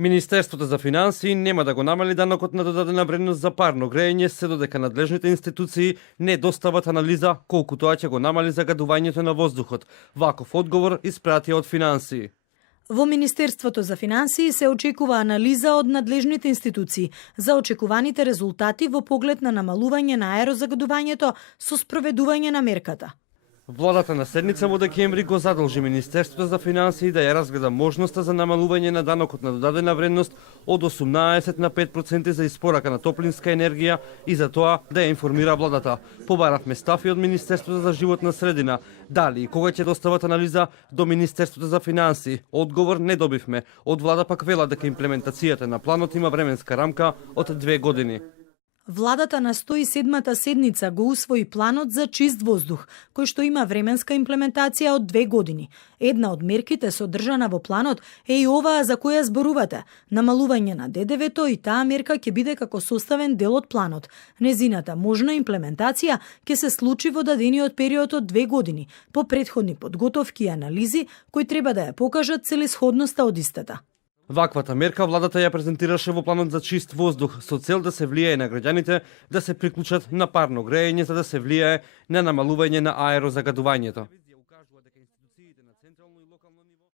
Министерството за финансии нема да го намали данокот на додадена вредност за парно грејење се додека надлежните институции не достават анализа колку тоа ќе го намали загадувањето на воздухот. Ваков одговор испратија од финансии. Во Министерството за финансии се очекува анализа од надлежните институции за очекуваните резултати во поглед на намалување на аерозагадувањето со спроведување на мерката. Владата на седница во декември го задолжи Министерството за финансии да ја разгледа можноста за намалување на данокот на додадена вредност од 18 на 5% за испорака на топлинска енергија и за тоа да ја информира владата. Побаравме стафи од Министерството за животна средина. Дали и кога ќе достават анализа до Министерството за финансии? Одговор не добивме. Од влада пак вела дека имплементацијата на планот има временска рамка од 2 години. Владата на 107-та седница го усвои планот за чист воздух, кој што има временска имплементација од 2 години. Една од мерките содржана во планот е и оваа за која зборувате, намалување на ДДВ-то, и таа мерка ќе биде како составен дел од планот. Незината можна имплементација ќе се случи во дадениот период од 2 години, по претходни подготовки и анализи кои треба да ја покажат целесходноста од истата. Ваквата мерка владата ја презентираше во планот за чист воздух со цел да се влијае на граѓаните да се приклучат на парно грејење за да се влијае на намалување на аерозагадувањето.